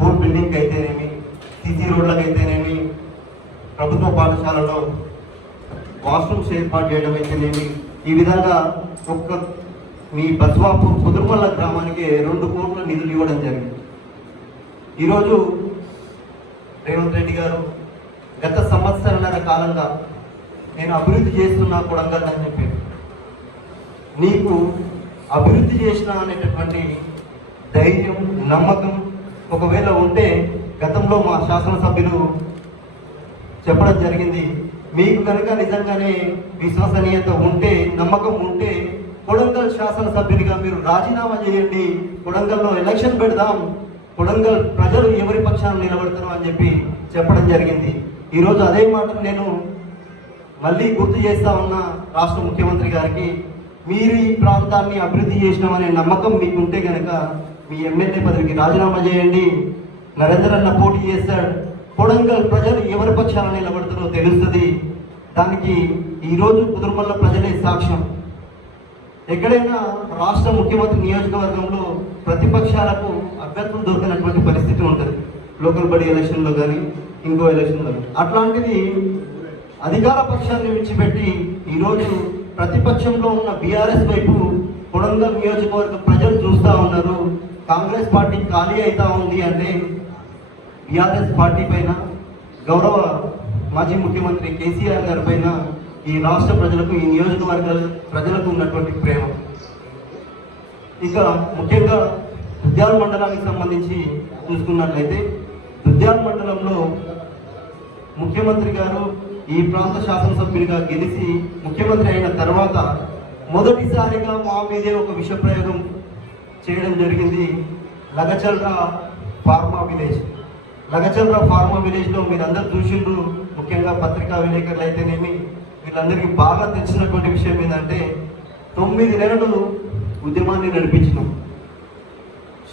School building అయితేనేమి, CC రోడ్లకు అయితేనేమి, ప్రభుత్వ పాఠశాలలో వాష్రూమ్స్ ఏర్పాటు చేయడం అయితేనేమి, ఈ విధంగా మీ బస్వాపూర్ కుదుర్మల్ల గ్రామానికి 2 కోట్ల నిధులు ఇవ్వడం జరిగింది. ఈరోజు రేవంత్ రెడ్డి గారు గత సంవత్సరాల కాలంగా నేను అభివృద్ధి చేస్తున్నా కొడంగల్ అని చెప్పి, నీకు అభివృద్ధి చేసిన అనేటటువంటి ధైర్యం, నమ్మకం ఒకవేళ ఉంటే గతంలో మా శాసనసభ్యులు చెప్పడం జరిగింది, మీకు కనుక నిజంగానే విశ్వసనీయత ఉంటే, నమ్మకం ఉంటే కొడంగల్ శాసనసభ్యునిగా మీరు రాజీనామా చేయండి, కొడంగల్లో ఎలక్షన్ పెడదాం, కొడంగల్ ప్రజలు ఎవరి పక్షాన నిలబడతారు అని చెప్పి చెప్పడం జరిగింది. ఈరోజు అదే మాటను నేను మళ్ళీ గుర్తు చేస్తా ఉన్న రాష్ట్ర ముఖ్యమంత్రి గారికి, మీరు ఈ ప్రాంతాన్ని అభివృద్ధి చేసినామనే నమ్మకం మీకుంటే కనుక మీ ఎమ్మెల్యే పదవికి రాజీనామా చేయండి. నరేంద్ర అన్న పోటీ చేస్తాడు, కొడంగల్ ప్రజలు ఎవరి పక్షాన నిలబడతారో తెలుస్తుంది. దానికి ఈరోజు కుదుర్మల్ల ప్రజలే సాక్ష్యం. ఎక్కడైనా రాష్ట్ర ముఖ్యమంత్రి నియోజకవర్గంలో ప్రతిపక్షాలకు అభ్యర్థులు దొరికినటువంటి పరిస్థితి ఉంటుంది, లోకల్ బాడీ ఎలక్షన్లో కానీ ఇంకో ఎలక్షన్లో. అట్లాంటిది అధికార పక్షాన్ని విడిచిపెట్టి ఈరోజు ప్రతిపక్షంలో ఉన్న బీఆర్ఎస్ వైపు కొడంగల్ నియోజకవర్గ ప్రజలు చూస్తూ ఉన్నారు. కాంగ్రెస్ పార్టీ ఖాళీ అవుతా ఉంది అంటే బీఆర్ఎస్ పార్టీ పైన, గౌరవ మాజీ ముఖ్యమంత్రి కేసీఆర్ గారి పైన ఈ రాష్ట్ర ప్రజలకు, ఈ నియోజకవర్గాల ప్రజలకు ఉన్నటువంటి ప్రేమ. ఇక ముఖ్యంగా దుద్యాల మండలానికి సంబంధించి చూసుకున్నట్లయితే, దుద్యాల మండలంలో ముఖ్యమంత్రి గారు ఈ ప్రాంత శాసనసభ్యునిగా గెలిచి ముఖ్యమంత్రి అయిన తర్వాత మొదటిసారిగా మా మీదే ఒక విష ప్రయోగం చేయడం జరిగింది. లగచల్రా ఫార్మా విలేజ్. లగచల్రా ఫార్మా విలేజ్లో మీరందరూ చూసిండ్రు, ముఖ్యంగా పత్రికా విలేకరులు అయితేనేమి, వీళ్ళందరికీ బాగా తెలిసినటువంటి విషయం ఏంటంటే 9 నెలలు ఉద్యమాన్ని నడిపించినాం.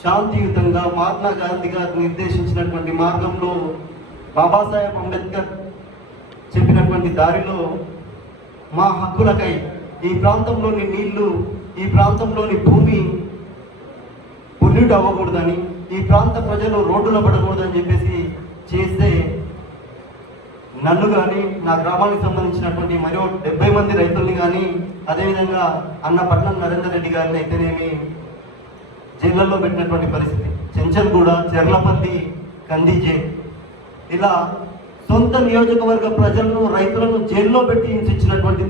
శాంతియుతంగా మహాత్మా గాంధీ గారు నిర్దేశించినటువంటి మార్గంలో, బాబాసాహెబ్ అంబేద్కర్ చెప్పినటువంటి దారిలో మా హక్కులకై, ఈ ప్రాంతంలోని నీళ్లు, ఈ ప్రాంతంలోని భూమి పొల్యూట్ అవ్వకూడదని, ఈ ప్రాంత ప్రజలు రోడ్డున పడకూడదని చెప్పేసి చేస్తే నన్ను కానీ, నా గ్రామానికి సంబంధించినటువంటి మరో 70 మంది రైతుల్ని కానీ, అదేవిధంగా అన్న పట్నం నరేందర్ రెడ్డి గారిని అయితేనేమి జైళ్లలో పెట్టినటువంటి పరిస్థితి. చెంచల్గూడ, చెర్లపల్లి, కందిజే, ఇలా సొంత నియోజకవర్గ ప్రజలను, రైతులను జైల్లో పెట్టి హింసించినటువంటి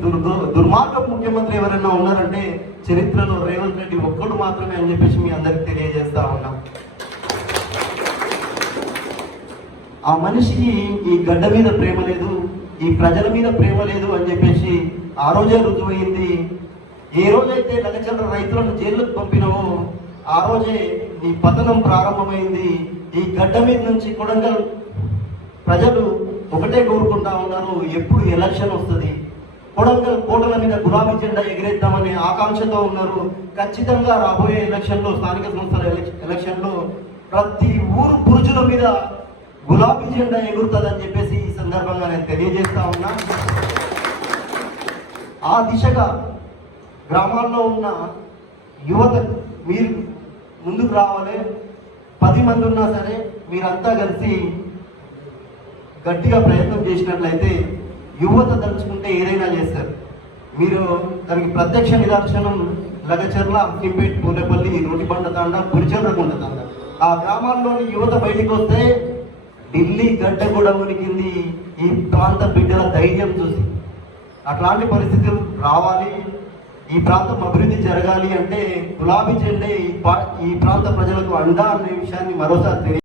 దుర్మార్గ ముఖ్యమంత్రి ఎవరైనా ఉన్నారంటే చరిత్రలో రేవంత్ రెడ్డి ఒక్కడు మాత్రమే అని చెప్పేసి మీ అందరికి తెలియజేస్తా ఉన్నాం. ఆ మనిషికి ఈ గడ్డ మీద ప్రేమ లేదు, ఈ ప్రజల మీద ప్రేమ లేదు అని చెప్పేసి ఆ రోజే రుజువైంది. ఏ రోజైతే లగచల్ర రైతులను జైలుకు పంపినవో ఆ రోజే నీ పతనం ప్రారంభమైంది. ఈ గడ్డ మీద నుంచి కొడంగల్ ప్రజలు ఒకటే కోరుకుంటా ఉన్నారు, ఎప్పుడు ఎలక్షన్ వస్తుంది, కొడంగల్ కోటల మీద గులాబీ జెండా ఎగిరేద్దామనే ఆకాంక్షతో ఉన్నారు. ఖచ్చితంగా రాబోయే ఎలక్షన్లో, స్థానిక సంస్థల ఎలక్షన్లో ప్రతి ఊరు బురుజుల మీద గులాబీ జెండా ఎగురుతుందని చెప్పేసి ఈ సందర్భంగా నేను తెలియజేస్తా ఉన్నా. ఆ దిశగా గ్రామాల్లో ఉన్న యువత మీరు ముందుకు రావాలి. 10 మంది ఉన్నా సరే మీరంతా కలిసి గట్టిగా ప్రయత్నం చేసినట్లయితే యువత తలుచుకుంటే ఏదైనా చేస్తారు. మీరు దానికి ప్రత్యక్ష నిదర్శనం లగచర్ల, కింపేట్, పూలేపల్లి, రోటిబండ తాండ, పురిచర్లకుంట తాండ. ఆ గ్రామాల్లోని యువత బయటికి వస్తే ఢిల్లీ గడ్డ కూడా ఉనికింది ఈ ప్రాంత బిడ్డల ధైర్యం చూసి. అట్లాంటి పరిస్థితులు రావాలి, ఈ ప్రాంతం అభివృద్ధి జరగాలి అంటే గులాబీ జెండే ఈ ప్రాంత ప్రజలకు అండా అనే విషయాన్ని మరోసారి